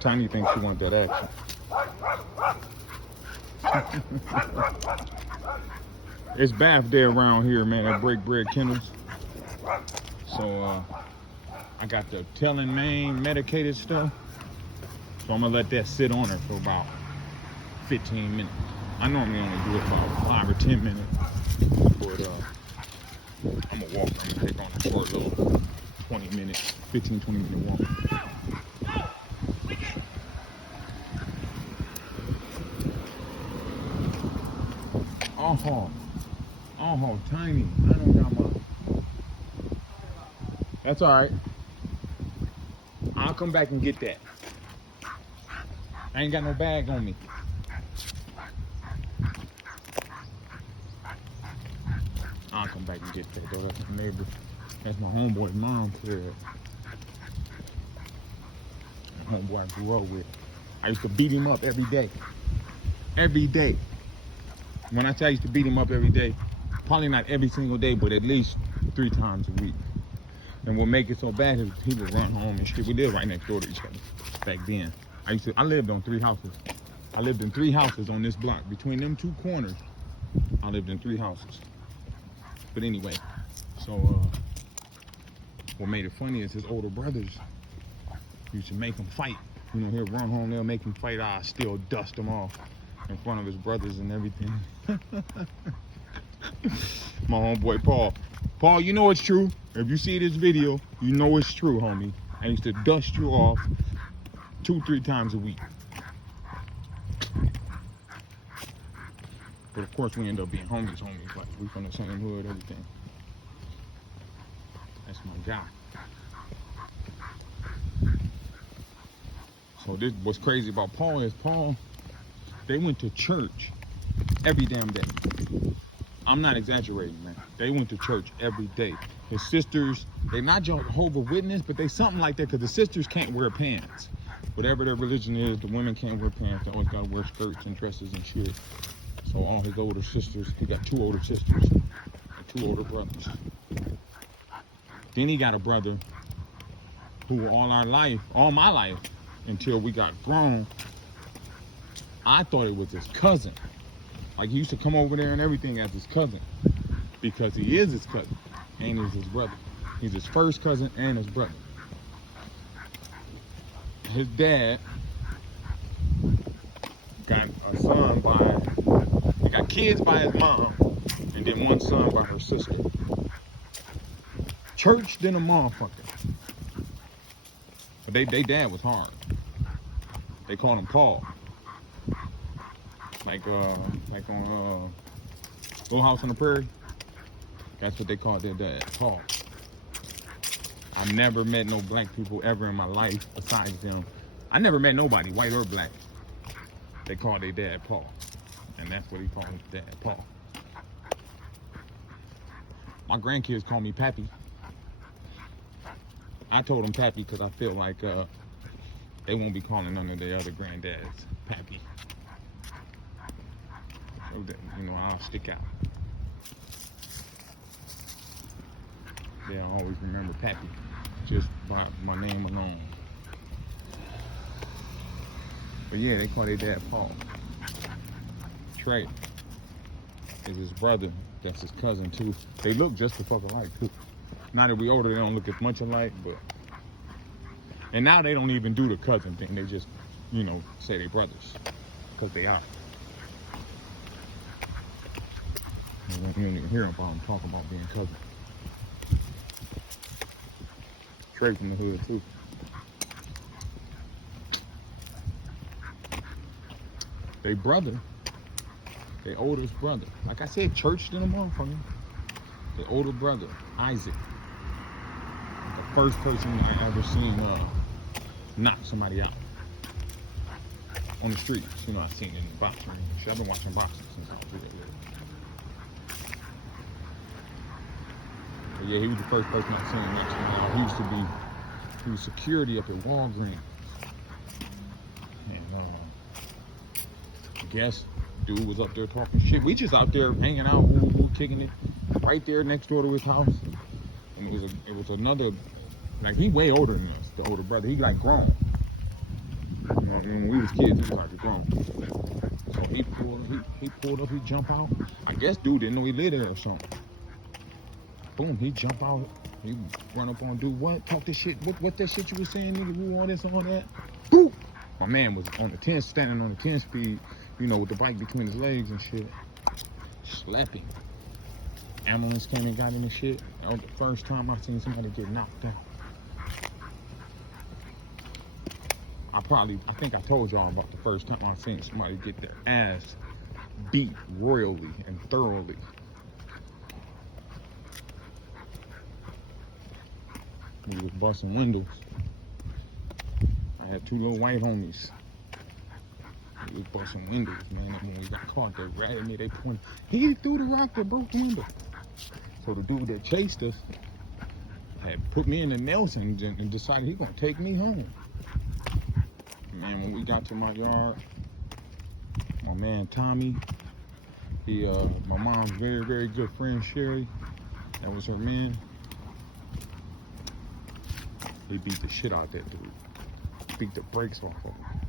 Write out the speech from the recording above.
Tiny thinks she wants that action. It's bath day around here, man, at Break Bread Kennels. So I got the Telling Main medicated stuff. So I'm gonna let that sit on her for about 15 minutes. I normally only do it about 5 or 10 minutes. But I'm gonna walk. I'm gonna take on a short little 20 minutes, 15, 20 minute walk. Oh, Tiny. I don't got my. That's all right. I'll come back and get that. I ain't got no bag on me. I'll come back and get that, though. That's my neighbor. That's my homeboy's mom said. My homeboy I grew up with. I used to beat him up every day. Every day. When I say I used to beat him up every day, probably not every single day, but at least 3 times a week. And what make it so bad is he would run home and shit. We lived right next door to each other back then. I lived on 3 houses. I lived in 3 houses on this block. Between them 2 corners, I lived in 3 houses. But anyway, so what made it funny is his older brothers used to make him fight. You know, he'll run home, they'll make him fight. I still dust him off in front of his brothers and everything. My homeboy Paul. Paul, you know it's true. If you see this video, you know it's true, homie. I used to dust you off 2-3 times a week. But of course we end up being homies. Like we from the same hood, everything. That's my guy. So this what's crazy about Paul is they went to church every damn day. I'm not exaggerating, man. They went to church every day. His sisters, they're not Jehovah's Witness, but they something like that because the sisters can't wear pants. Whatever their religion is, the women can't wear pants. They always gotta wear skirts and dresses and shit. So all his older sisters, he got 2 older sisters and 2 older brothers. Then he got a brother who all my life, until we got grown, I thought it was his cousin. Like he used to come over there and everything as his cousin. Because he is his cousin and he's his brother. He's his first cousin and his brother. His dad got a son he got kids by his mom and then 1 son by her sister. Church than a motherfucker. But they dad was hard. They called him Paul. Like on Little House on the Prairie. That's what they called their dad, Paul. I've never met no black people ever in my life besides them. I never met nobody, white or black. They called their dad Paul. And that's what he called his dad, Paul. My grandkids call me Pappy. I told them Pappy because I feel like they won't be calling none of their other granddads Pappy. So that, you know, I'll stick out. They'll always remember Pappy just by my name alone. But yeah, they call their dad Paul. Trey is his brother. That's his cousin too. They look just the fuck alike too. Now that we older, they don't look as much alike, but. And now they don't even do the cousin thing. They just, you know, say they brothers. Because they are. You don't even hear about them talk about being cousins. Trey from the hood too. They brother. Their oldest brother. Like I said, church to them motherfucker. Their older brother, Isaac. The first person I ever seen knock somebody out on the streets. You know, I seen it in the boxing ring. I've been watching boxing since I was really little. But yeah, he was the first person I seen knock somebody out. He was security up at Walgreens. And I guess dude was up there talking shit. We just out there hanging out, kicking it, right there next door to his house. And it was another, like he way older than us, the older brother. He like grown. You know, when we was kids, he was like a grown. So he pulled up, he jump out. I guess dude didn't know he lived there or something. Boom, he jump out. He run up on dude. What? Talk this shit. What that shit you was saying, nigga? Who all this and all that? Boom. My man was on the 10, standing on the 10 speed, you know, with the bike between his legs and shit. Slapping. Ambulance came and got him and shit. That was the first time I seen somebody get knocked out. I think I told y'all about the first time I seen somebody get their ass beat royally and thoroughly. He was busting windows. I had two little white homies. He was busting windows, man. And when we got caught, they ratted me, they pointed. He threw the rock that broke the window. So the dude that chased us had put me in the Nelson and decided he gonna take me home. Man, when we got to my yard, my man Tommy, my mom's very, very good friend Sherry, that was her man. He beat the shit out of that dude. Beat the brakes off of him.